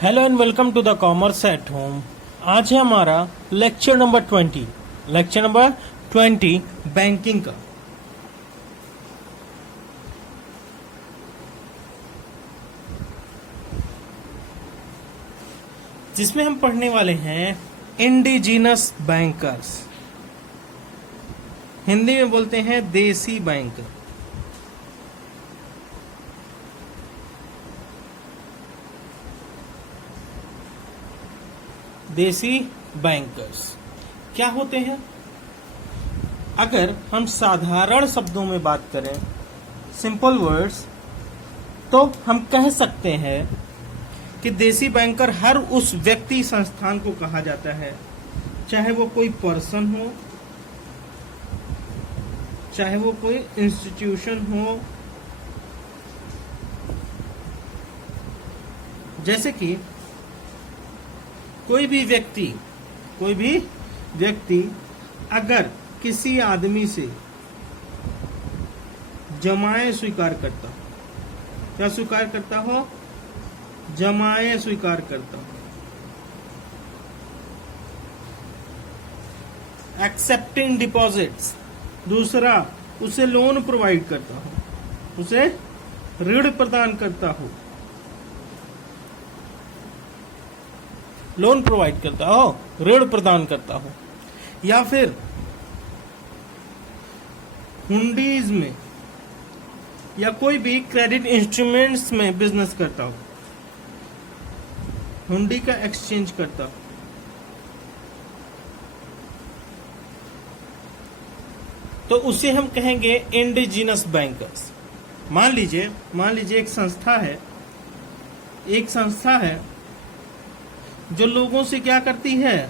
Hello and welcome to the commerce at home. आज है हमारा लेक्चर नंबर 20 बैंकिंग का। जिसमें हम पढ़ने वाले हैं इंडिजीनस बैंकर्स, हिंदी में बोलते हैं देसी बैंक। देसी बैंकर्स क्या होते हैं? अगर हम साधारण शब्दों में बात करें, सिंपल वर्ड्स, तो हम कह सकते हैं कि देसी बैंकर हर उस व्यक्ति संस्थान को कहा जाता है, चाहे वो कोई पर्सन हो, चाहे वो कोई इंस्टीट्यूशन हो। जैसे कि कोई भी व्यक्ति अगर किसी आदमी से जमाए स्वीकार करता, क्या स्वीकार करता हो? जमाए स्वीकार करता हो। एक्सेप्टिंग डिपॉजिट्स, दूसरा उसे लोन प्रोवाइड करता हो, उसे ऋण प्रदान करता हो, लोन प्रोवाइड करता हो, ऋण प्रदान करता हो, या फिर हुंडीज में या कोई भी क्रेडिट इंस्ट्रूमेंट्स में बिजनेस करता हो, हुंडी का एक्सचेंज करता हो, तो उसे हम कहेंगे इंडिजीनस बैंकर्स। मान लीजिए एक संस्था है जो लोगों से क्या करती है?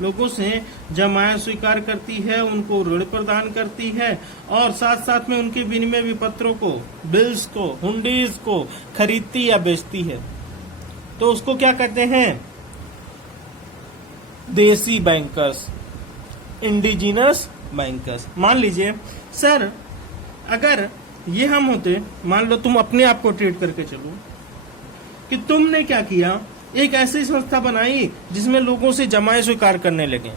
लोगों से जमाए स्वीकार करती है, उनको ऋण प्रदान करती है और साथ साथ में उनके विनिमय विपत्रों को, बिल्स को, हुंडीज को खरीदती या बेचती है। तो उसको क्या कहते हैं? देसी बैंकर्स, इंडिजीनस बैंकर्स। मान लीजिए सर, अगर ये हम होते, मान लो तुम अपने आप को ट्रीट करके चलो कि तुमने क्या किया, एक ऐसी संस्था बनाई जिसमें लोगों से जमाए स्वीकार करने लगे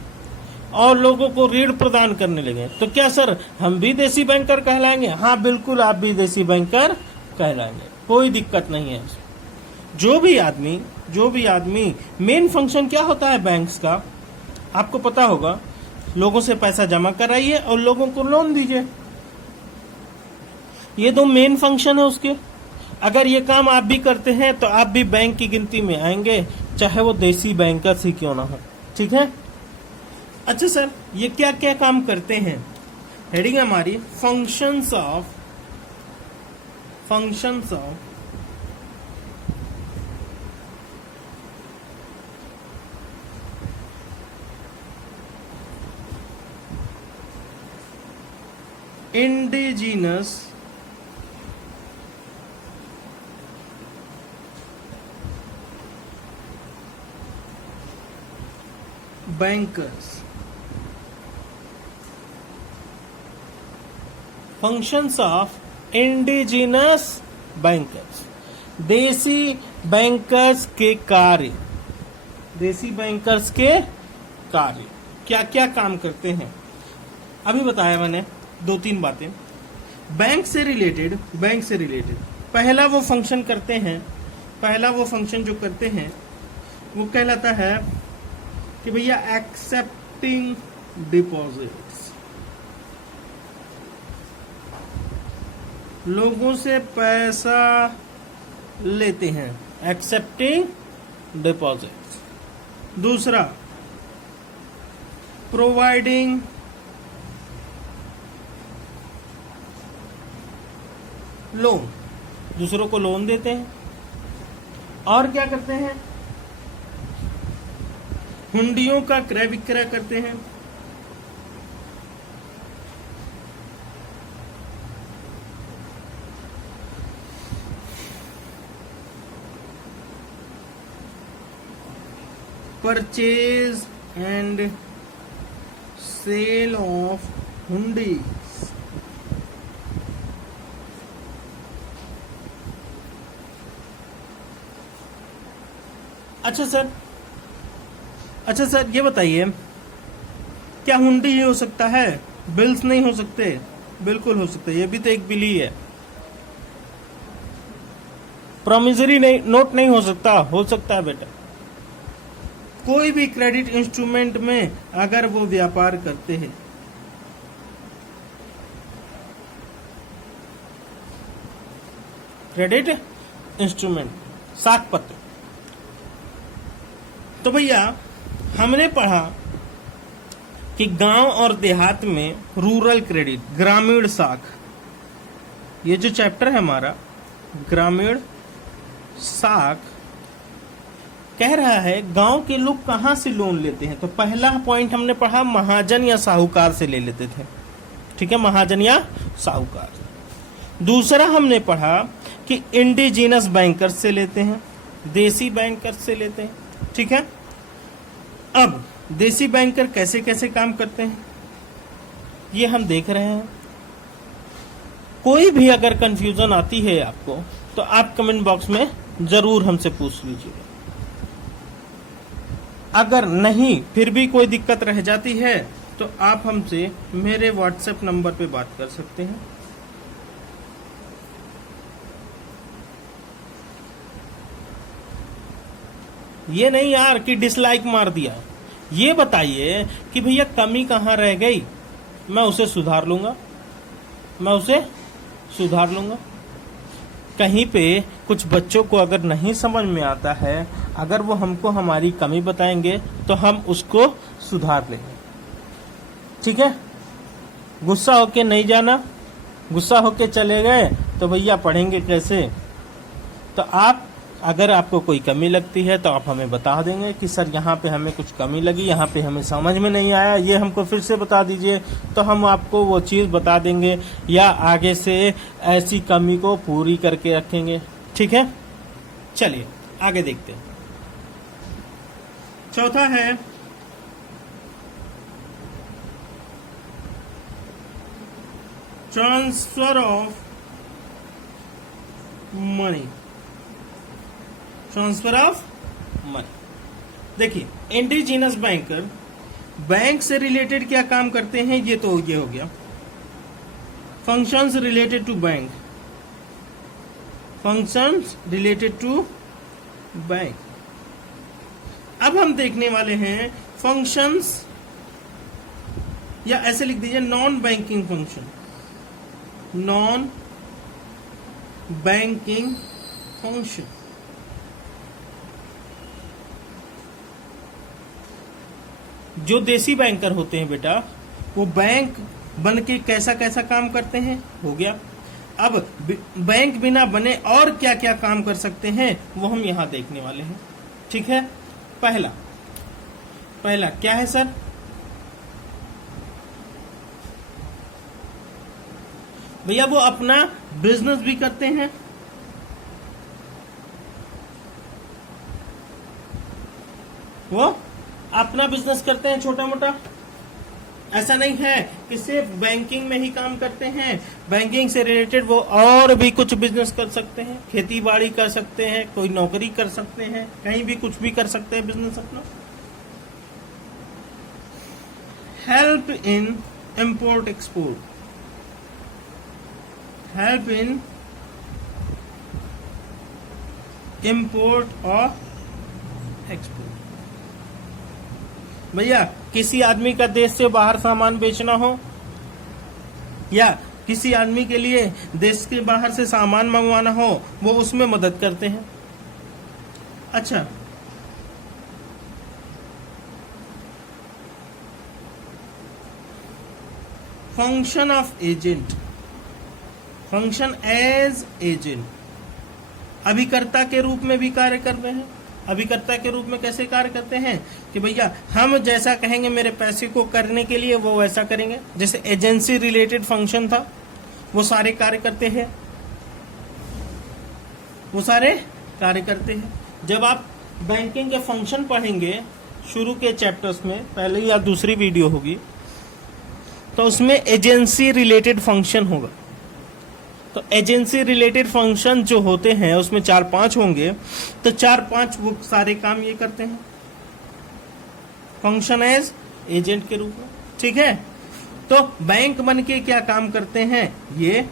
और लोगों को ऋण प्रदान करने लगे, तो क्या सर हम भी देसी बैंकर कहलाएंगे? हाँ बिल्कुल, आप भी देसी बैंकर कहलाएंगे, कोई दिक्कत नहीं है। जो भी आदमी मेन फंक्शन क्या होता है बैंक्स का, आपको पता होगा, लोगों से पैसा जमा कराइए और लोगों को लोन दीजिए। ये दो मेन फंक्शन है उसके। अगर ये काम आप भी करते हैं तो आप भी बैंक की गिनती में आएंगे, चाहे वो देसी बैंकर्स ही क्यों ना हो। ठीक है? अच्छा सर, ये क्या क्या काम करते हैं? हेडिंग हमारी functions of indigenous bankers. Functions of indigenous bankers, देसी बैंकर्स के कार्य। देसी बैंकर्स के कार्य क्या क्या काम करते हैं? अभी बताया मैंने 2-3 बातें। बैंक से रिलेटेड पहला वो फंक्शन जो करते हैं वो कहलाता है कि भैया एक्सेप्टिंग डिपॉजिट्स। लोगों से पैसा लेते हैं, एक्सेप्टिंग डिपॉजिट्स। दूसरा, प्रोवाइडिंग लोन, दूसरों को लोन देते हैं। और क्या करते हैं? हुंडियों का क्रय विक्रय करते हैं। परचेज एंड सेल ऑफ हुंडी, अच्छा सर ये बताइए, क्या हुंडी ही हो सकता है, बिल्स नहीं हो सकते? बिल्कुल हो सकते, ये भी तो एक बिल ही है। प्रोमिसरी नहीं, नोट नहीं हो सकता है बेटा। कोई भी क्रेडिट इंस्ट्रूमेंट में अगर वो व्यापार करते हैं, क्रेडिट इंस्ट्रूमेंट, साख पत्र, तो भैया हमने पढ़ा कि गांव और देहात में रूरल क्रेडिट, ग्रामीण साख, ये जो चैप्टर है हमारा ग्रामीण साख, कह रहा है गांव के लोग कहां से लोन लेते हैं। तो पहला पॉइंट हमने पढ़ा महाजन या साहूकार से ले लेते थे, ठीक है, महाजन या साहूकार। दूसरा हमने पढ़ा कि इंडिजिनस बैंकर्स से लेते हैं, देसी बैंकर्स से लेते हैं, ठीक है। अब देसी बैंकर कैसे कैसे काम करते हैं ये हम देख रहे हैं। कोई भी अगर कंफ्यूजन आती है आपको तो आप कमेंट बॉक्स में जरूर हमसे पूछ लीजिएगा। अगर नहीं फिर भी कोई दिक्कत रह जाती है तो आप हमसे मेरे व्हाट्सएप नंबर पे बात कर सकते हैं। ये नहीं यार कि डिसलाइक मार दिया, ये बताइए कि भैया कमी कहाँ रह गई, मैं उसे सुधार लूंगा। कहीं पे कुछ बच्चों को अगर नहीं समझ में आता है, अगर वो हमको हमारी कमी बताएंगे तो हम उसको सुधार लेंगे, ठीक है। गुस्सा होके नहीं जाना, गुस्सा होके चले गए तो भैया पढ़ेंगे कैसे। तो आप अगर आपको कोई कमी लगती है तो आप हमें बता देंगे कि सर यहाँ पे हमें कुछ कमी लगी, यहाँ पे हमें समझ में नहीं आया, ये हमको फिर से बता दीजिए, तो हम आपको वो चीज़ बता देंगे या आगे से ऐसी कमी को पूरी करके रखेंगे, ठीक है। चलिए आगे देखते हैं। चौथा है transfer of money. Transfer of money, देखिए इंडिजिनस बैंकर बैंक से रिलेटेड क्या काम करते हैं, ये हो गया functions related to bank, functions related to bank. अब हम देखने वाले हैं फंक्शंस, या ऐसे लिख दीजिए non banking function, non banking function. जो देसी बैंकर होते हैं बेटा, वो बैंक बन के कैसा कैसा काम करते हैं, हो गया। अब बैंक बिना बने और क्या क्या काम कर सकते हैं वो हम यहां देखने वाले हैं, ठीक है। पहला क्या है सर, भैया वो अपना बिजनेस भी करते हैं, वो अपना बिजनेस करते हैं छोटा मोटा। ऐसा नहीं है कि सिर्फ बैंकिंग में ही काम करते हैं, बैंकिंग से रिलेटेड वो और भी कुछ बिजनेस कर सकते हैं, खेती बाड़ी कर सकते हैं, कोई नौकरी कर सकते हैं, कहीं भी कुछ भी कर सकते हैं बिजनेस अपना। Help in import export, help in import और एक्सपोर्ट। भैया किसी आदमी का देश से बाहर सामान बेचना हो या किसी आदमी के लिए देश के बाहर से सामान मंगवाना हो, वो उसमें मदद करते हैं। अच्छा, function of agent, function as agent, अभिकर्ता के रूप में भी कार्य कर रहे हैं। अभिकर्ता के रूप में कैसे कार्य करते हैं कि भैया हम जैसा कहेंगे मेरे पैसे को करने के लिए वो वैसा करेंगे। जैसे एजेंसी रिलेटेड फंक्शन था, वो सारे कार्य करते हैं, वो सारे कार्य करते हैं। जब आप बैंकिंग के फंक्शन पढ़ेंगे शुरू के चैप्टर्स में, पहले या दूसरी वीडियो होगी, तो उसमें एजेंसी रिलेटेड फंक्शन होगा। तो एजेंसी रिलेटेड फंक्शन जो होते हैं उसमें 4-5 होंगे, तो 4-5 वो सारे काम ये करते हैं फंक्शन एज एजेंट के रूप में। ठीक है, तो बैंक बन के क्या काम करते हैं ये,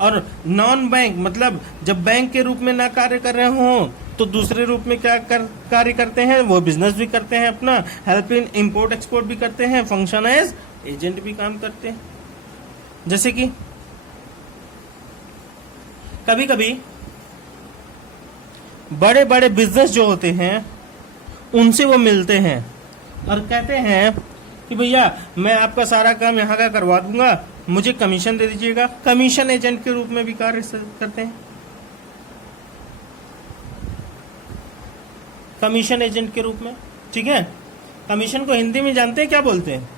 और नॉन बैंक मतलब जब बैंक के रूप में ना कार्य कर रहे हो तो दूसरे रूप में क्या कार्य करते हैं, वो बिजनेस भी करते हैं अपना, हेल्प इन इंपोर्ट एक्सपोर्ट भी करते हैं, फंक्शन एज एजेंट भी काम करते हैं। जैसे कि कभी कभी बड़े बड़े बिजनेस जो होते हैं उनसे वो मिलते हैं और कहते हैं कि भैया मैं आपका सारा काम यहाँ का करवा दूंगा, मुझे कमीशन दे दीजिएगा। कमीशन एजेंट के रूप में भी कार्य करते हैं, कमीशन एजेंट के रूप में। ठीक है, कमीशन को हिंदी में जानते हैं क्या बोलते हैं,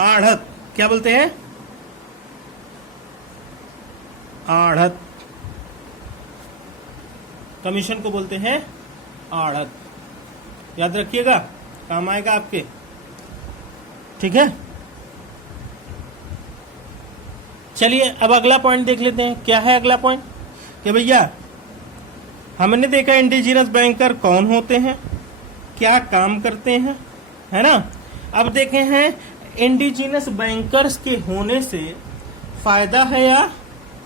आढ़त। क्या बोलते हैं, आढ़त। कमीशन को बोलते हैं आढ़त, याद रखिएगा, काम आएगा आपके। ठीक है, चलिए अब अगला पॉइंट देख लेते हैं। क्या है अगला पॉइंट कि भैया हमने देखा इंडिजिनस बैंकर कौन होते हैं, क्या काम करते हैं, है ना। अब देखे हैं इंडिजिनस बैंकर्स के होने से फायदा है या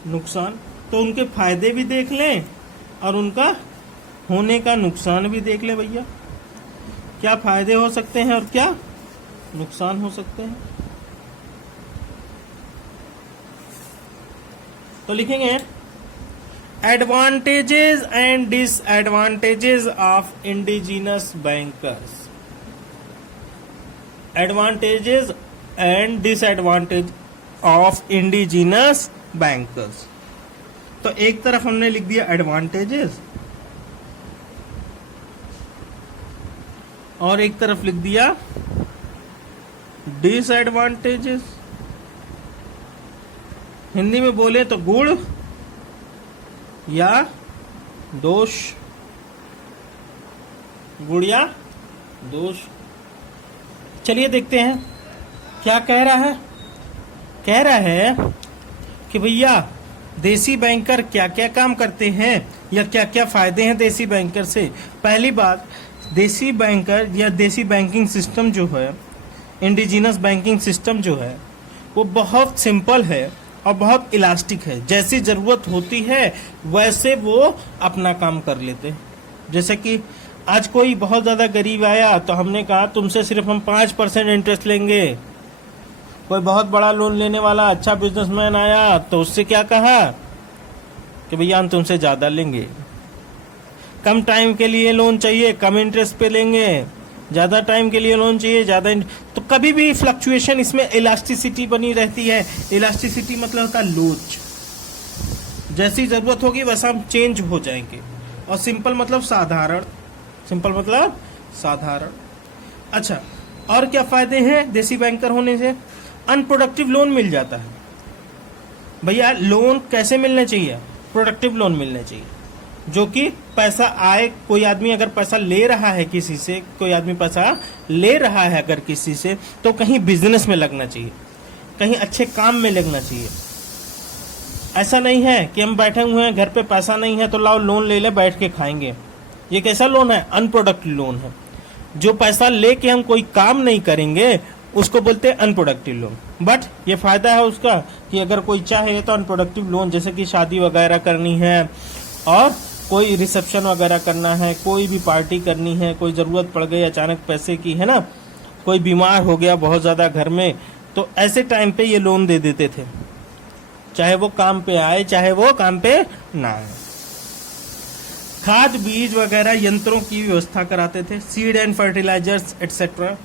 नुकसान, तो उनके फायदे भी देख लें और उनका होने का नुकसान भी देख लें। भैया क्या फायदे हो सकते हैं और क्या नुकसान हो सकते हैं, तो लिखेंगे advantages and disadvantages of indigenous bankers. Advantages and disadvantage of indigenous bankers. तो एक तरफ हमने लिख दिया एडवांटेजेस और एक तरफ लिख दिया डिसएडवांटेजेस। हिंदी में बोले तो गुण या दोष, गुण या दोष। चलिए देखते हैं क्या कह रहा है। कह रहा है कि भैया देसी बैंकर क्या क्या काम करते हैं या क्या क्या फायदे हैं देसी बैंकर से। पहली बात, देसी बैंकर या देसी बैंकिंग सिस्टम जो है, इंडिजिनस बैंकिंग सिस्टम जो है वो बहुत सिंपल है और बहुत इलास्टिक है। जैसी जरूरत होती है वैसे वो अपना काम कर लेते हैं। जैसे कि आज कोई बहुत ज्यादा गरीब आया तो हमने कहा तुमसे सिर्फ हम 5% इंटरेस्ट लेंगे। कोई बहुत बड़ा लोन लेने वाला अच्छा बिजनेसमैन आया तो उससे क्या कहा कि भैया हम तुमसे ज्यादा लेंगे। कम टाइम के लिए लोन चाहिए, कम इंटरेस्ट पे लेंगे। ज्यादा टाइम के लिए लोन चाहिए, ज्यादा। तो कभी भी फ्लक्चुएशन इसमें इलास्टिसिटी बनी रहती है। इलास्टिसिटी मतलब होता है लोच, जैसी जरूरत होगी वैसा हम चेंज हो जाएंगे। और सिंपल मतलब साधारण, सिंपल मतलब साधारण। अच्छा, और क्या फायदे हैं देसी बैंकर होने से? अनप्रोडक्टिव लोन मिल जाता है। भैया लोन कैसे मिलने चाहिए? प्रोडक्टिव लोन मिलने चाहिए, जो कि पैसा आए। कोई आदमी अगर पैसा ले रहा है किसी से, कोई आदमी पैसा ले रहा है अगर किसी से, तो कहीं बिजनेस में लगना चाहिए, कहीं अच्छे काम में लगना चाहिए। ऐसा नहीं है कि हम बैठे हुए हैं घर पे, पैसा नहीं है तो लाओ लोन ले ले, बैठ के खाएंगे। ये कैसा लोन है? अनप्रोडक्टिव लोन है। जो पैसा लेके हम कोई काम नहीं करेंगे उसको बोलते हैं अनप्रोडक्टिव लोन। बट ये फायदा है उसका कि अगर कोई चाहे तो अनप्रोडक्टिव लोन, जैसे कि शादी वगैरह करनी है और कोई रिसेप्शन वगैरह करना है, कोई भी पार्टी करनी है, कोई जरूरत पड़ गई अचानक पैसे की, है ना, कोई बीमार हो गया बहुत ज्यादा घर में, तो ऐसे टाइम पे ये लोन दे देते थे, चाहे वो काम पे आए चाहे वो काम पे ना आए। खाद बीज वगैरह यंत्रों की व्यवस्था कराते थे, सीड एंड फर्टिलाइजर्स एटसेट्रा।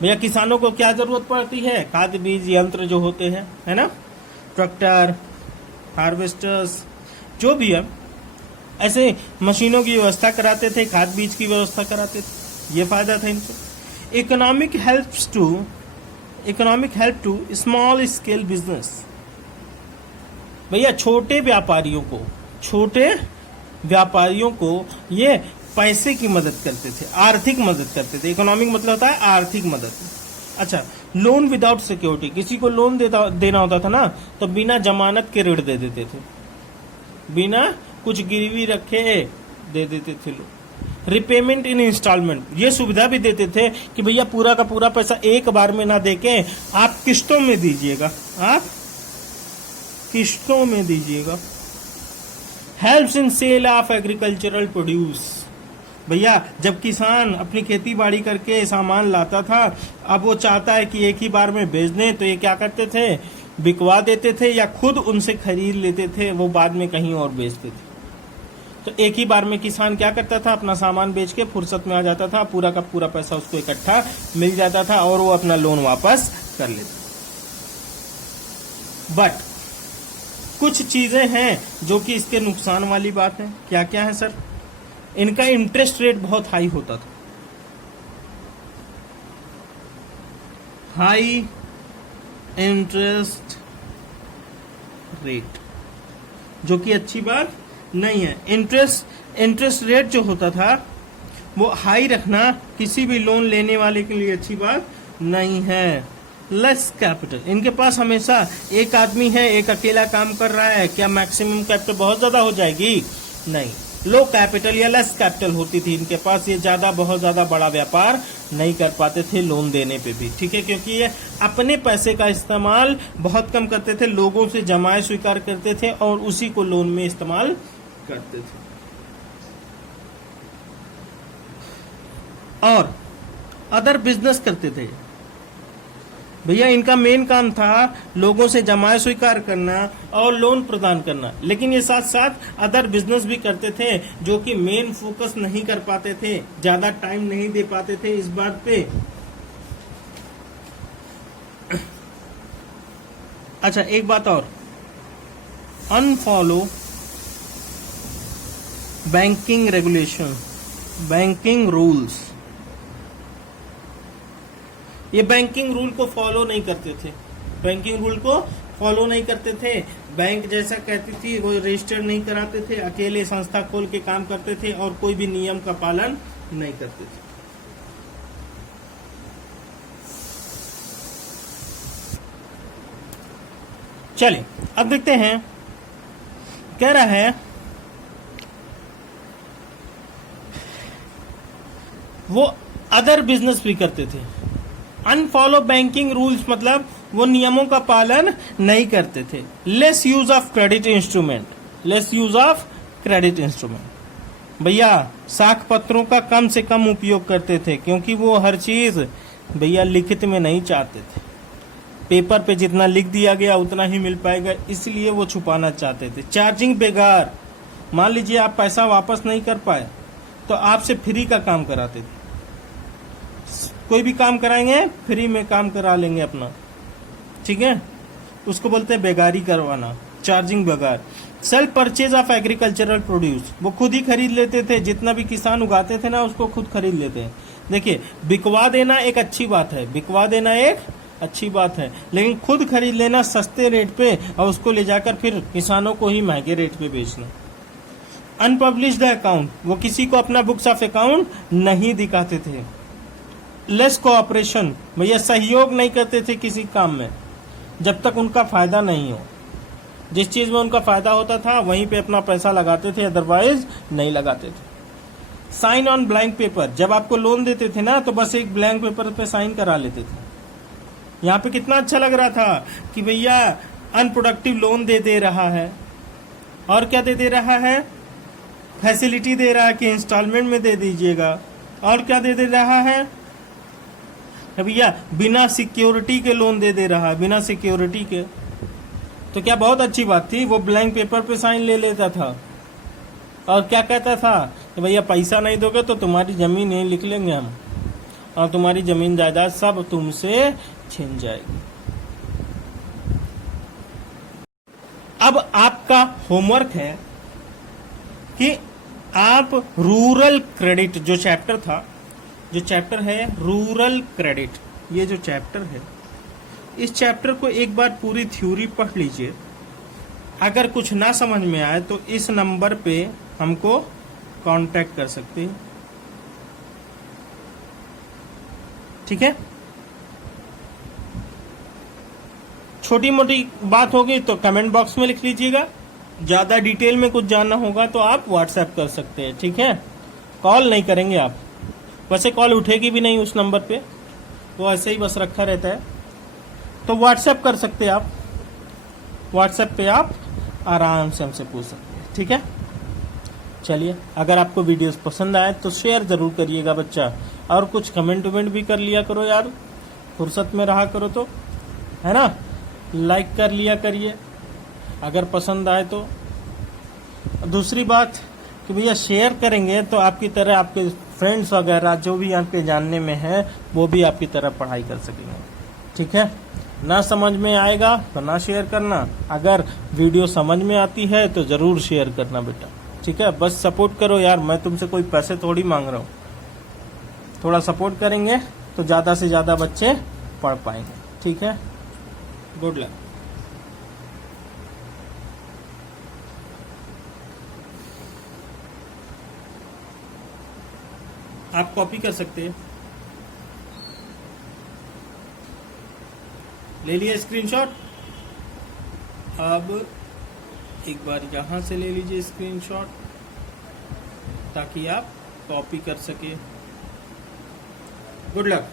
भैया किसानों को क्या जरूरत पड़ती है? खाद बीज यंत्र जो होते हैं, है ना, ट्रैक्टर, हार्वेस्टर्स, जो भी है, ऐसे मशीनों की व्यवस्था कराते थे, खाद बीज की व्यवस्था कराते थे। ये फायदा था इनको। Economic help to small scale business. भैया छोटे व्यापारियों को ये पैसे की मदद करते थे, आर्थिक मदद करते थे। इकोनॉमिक मतलब होता है आर्थिक मदद। अच्छा, लोन विदाउट सिक्योरिटी, किसी को लोन देना होता था ना तो बिना जमानत के ऋण दे देते थे, बिना कुछ गिरवी रखे दे देते थे लोग। रिपेमेंट इन इंस्टॉलमेंट, ये सुविधा भी देते थे कि भैया पूरा का पूरा पैसा एक बार में ना देके आप किस्तों में दीजिएगा, आप किस्तों में दीजिएगा। Helps in sale of agricultural produce, भैया जब किसान अपनी खेती बाड़ी करके सामान लाता था, अब वो चाहता है कि एक ही बार में बेच दें, तो ये क्या करते थे, बिकवा देते थे या खुद उनसे खरीद लेते थे, वो बाद में कहीं और बेचते थे। तो एक ही बार में किसान क्या करता था, अपना सामान बेच के फुर्सत में आ जाता था, पूरा का पूरा पैसा उसको इकट्ठा मिल जाता था और वो अपना लोन वापस कर लेता। बट कुछ चीजें हैं जो कि इसके नुकसान वाली बात है। क्या क्या है सर? इनका इंटरेस्ट रेट बहुत हाई होता था, हाई इंटरेस्ट रेट, जो कि अच्छी बात नहीं है। इंटरेस्ट रेट जो होता था वो हाई रखना किसी भी लोन लेने वाले के लिए अच्छी बात नहीं है। लेस कैपिटल, इनके पास हमेशा एक आदमी है, एक अकेला काम कर रहा है, क्या मैक्सिमम कैपिटल बहुत ज्यादा हो जाएगी? नहीं, लो कैपिटल या लेस कैपिटल होती थी इनके पास, ये बहुत ज्यादा बड़ा व्यापार नहीं कर पाते थे लोन देने पे भी, ठीक है, क्योंकि ये अपने पैसे का इस्तेमाल बहुत कम करते थे, लोगों से जमाए स्वीकार करते थे और उसी को लोन में इस्तेमाल करते थे। और अदर बिजनेस करते थे भैया, इनका मेन काम था लोगों से जमाए स्वीकार करना और लोन प्रदान करना, लेकिन ये साथ साथ अदर बिजनेस भी करते थे जो कि मेन फोकस नहीं कर पाते थे, ज्यादा टाइम नहीं दे पाते थे इस बात पे। अच्छा, एक बात और, unfollow banking regulation, banking rules, ये बैंकिंग रूल को फॉलो नहीं करते थे, बैंकिंग रूल को फॉलो नहीं करते थे। बैंक जैसा कहती थी वो रजिस्टर नहीं कराते थे, अकेले संस्था खोल के काम करते थे और कोई भी नियम का पालन नहीं करते थे। चलिए अब देखते हैं, कह रहा है वो अदर बिजनेस भी करते थे। अनफॉलो बैंकिंग रूल्स मतलब वो नियमों का पालन नहीं करते थे। Less use of credit instrument, less use of credit instrument, भैया साख पत्रों का कम से कम उपयोग करते थे, क्योंकि वो हर चीज भैया लिखित में नहीं चाहते थे, पेपर पे जितना लिख दिया गया उतना ही मिल पाएगा, इसलिए वो छुपाना चाहते थे। चार्जिंग बेगार, मान लीजिए आप पैसा वापस नहीं कर पाए तो आपसे फ्री का काम कराते थे, कोई भी काम कराएंगे फ्री में काम करा लेंगे अपना, ठीक है, उसको बोलते हैं बेगारी करवाना, चार्जिंग बेगार। Self purchase of agricultural produce, वो खुद ही खरीद लेते थे, जितना भी किसान उगाते थे ना उसको खुद खरीद लेते हैं। देखिए, बिकवा देना एक अच्छी बात है, बिकवा देना एक अच्छी बात है, लेकिन खुद खरीद लेना सस्ते रेट पे और उसको ले जाकर फिर किसानों को ही महंगे रेट पे बेचना। अनपब्लिश्ड अकाउंट, वो किसी को अपना बुक्स ऑफ अकाउंट नहीं दिखाते थे। लेस कोऑपरेशन, भैया सहयोग नहीं करते थे किसी काम में जब तक उनका फायदा नहीं हो, जिस चीज में उनका फायदा होता था वहीं पे अपना पैसा लगाते थे, अदरवाइज नहीं लगाते थे। साइन ऑन ब्लैंक पेपर, जब आपको लोन देते थे ना तो बस एक ब्लैंक पेपर पे साइन करा लेते थे। यहाँ पे कितना अच्छा लग रहा था कि भैया अनप्रोडक्टिव लोन दे रहा है, और क्या दे रहा है, फैसिलिटी दे रहा है कि इंस्टॉलमेंट में दे दीजिएगा, और क्या दे रहा है भैया, बिना सिक्योरिटी के लोन दे रहा है, बिना सिक्योरिटी के। तो क्या बहुत अच्छी बात थी, वो ब्लैंक पेपर पे साइन ले लेता था और क्या कहता था कि भैया पैसा नहीं दोगे तो तुम्हारी जमीन नहीं लिख लेंगे हम और तुम्हारी जमीन जायदाद सब तुमसे छिन जाएगी। अब आपका होमवर्क है कि आप रूरल क्रेडिट जो चैप्टर था, जो चैप्टर है रूरल क्रेडिट, ये जो चैप्टर है इस चैप्टर को एक बार पूरी थ्योरी पढ़ लीजिए। अगर कुछ ना समझ में आए तो इस नंबर पे हमको कांटेक्ट कर सकते हैं। ठीक है। छोटी मोटी बात होगी तो कमेंट बॉक्स में लिख लीजिएगा, ज्यादा डिटेल में कुछ जानना होगा तो आप व्हाट्सएप कर सकते हैं, ठीक है। कॉल नहीं करेंगे आप, वैसे कॉल उठेगी भी नहीं उस नंबर पे, वो ऐसे ही बस रखा रहता है। तो व्हाट्सएप कर सकते हैं आप, व्हाट्सएप पे आप आराम से हमसे पूछ सकते हैं, ठीक है। चलिए, अगर आपको वीडियोस पसंद आए तो शेयर जरूर करिएगा बच्चा, और कुछ कमेंट वमेंट भी कर लिया करो यार, फुर्सत में रहा करो तो, है ना। लाइक कर लिया करिए अगर पसंद आए तो। दूसरी बात कि भैया शेयर करेंगे तो आपकी तरह आपके फ्रेंड्स वगैरह जो भी आपके जानने में है वो भी आपकी तरह पढ़ाई कर सकेंगे, ठीक है। ना समझ में आएगा तो ना शेयर करना, अगर वीडियो समझ में आती है तो जरूर शेयर करना बेटा, ठीक है। बस सपोर्ट करो यार, मैं तुमसे कोई पैसे थोड़ी मांग रहा हूँ। थोड़ा सपोर्ट करेंगे तो ज्यादा से ज्यादा बच्चे पढ़ पाएंगे, ठीक है। Good luck. आप कॉपी कर सकते हैं, ले लिया स्क्रीनशॉट। अब एक बार यहां से ले लीजिए स्क्रीनशॉट ताकि आप कॉपी कर सके। Good luck.